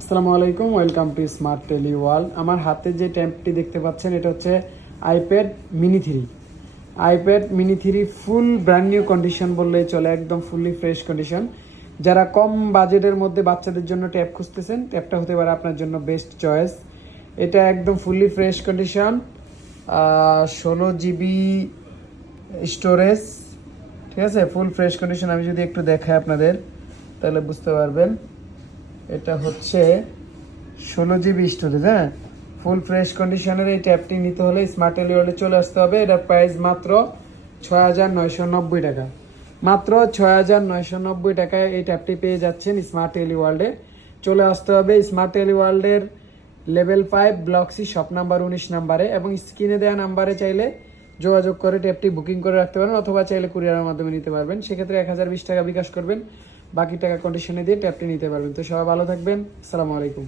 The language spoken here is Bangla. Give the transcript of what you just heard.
আসসালামু আলাইকুম, welcome to smart tele world. আমার হাতে যে ট্যাম্পটি দেখতে পাচ্ছেন, এটা হচ্ছে iPad mini three. IPad mini three full brand new condition বললেই চলে, একদম ফুললি ফ্রেশ কন্ডিশন। যারা কম বাজেটের মধ্যে বাচ্চাদের জন্য ট্যাব খুঁজতেছেন ট্যাবটা হতে পারে আপনার জন্য বেস্ট চয়েস। এটা একদম ফুললি ফ্রেশ কন্ডিশন ষোলো জিবি স্টোরেজ, ঠিক আছে? ফুল ফ্রেশ কন্ডিশন আমি যদি একটু দেখাই আপনাদের, তাহলে বুঝতে পারবেন। এটা হচ্ছে ষোলো জিবি স্টোরেজ হ্যাঁ? ফুল ফ্রেশ কন্ডিশনের এই ট্যাবটি নিতে হলে স্মার্ট এলিওয়ার্ডে চলে আসতে হবে। এটার প্রাইস মাত্র ছয় হাজার নয়শো নব্বই টাকা। মাত্র ছয় হাজার নয়শো নব্বই টাকায় এই ট্যাবটি পেয়ে যাচ্ছেন স্মার্ট এলি ওয়ার্ল্ডে চলে আসতে হবে স্মার্ট এলি ওয়ার্ল্ডের level five block C shop number উনিশ নাম্বারে এবং স্ক্রিনে দেওয়া নাম্বারে চাইলে যোগাযোগ করে ট্যাবটি বুকিং করে রাখতে পারেন অথবা চাইলে কুরিয়ারের মাধ্যমে নিতে পারবেন। সেক্ষেত্রে এক হাজার বিশ টাকা বিকাশ করবেন। বাকি টাকা কন্ডিশনে দিয়ে ট্যাপটি নিতে পারবেন। তো সবাই ভালো থাকবেন। আসসালামু আলাইকুম।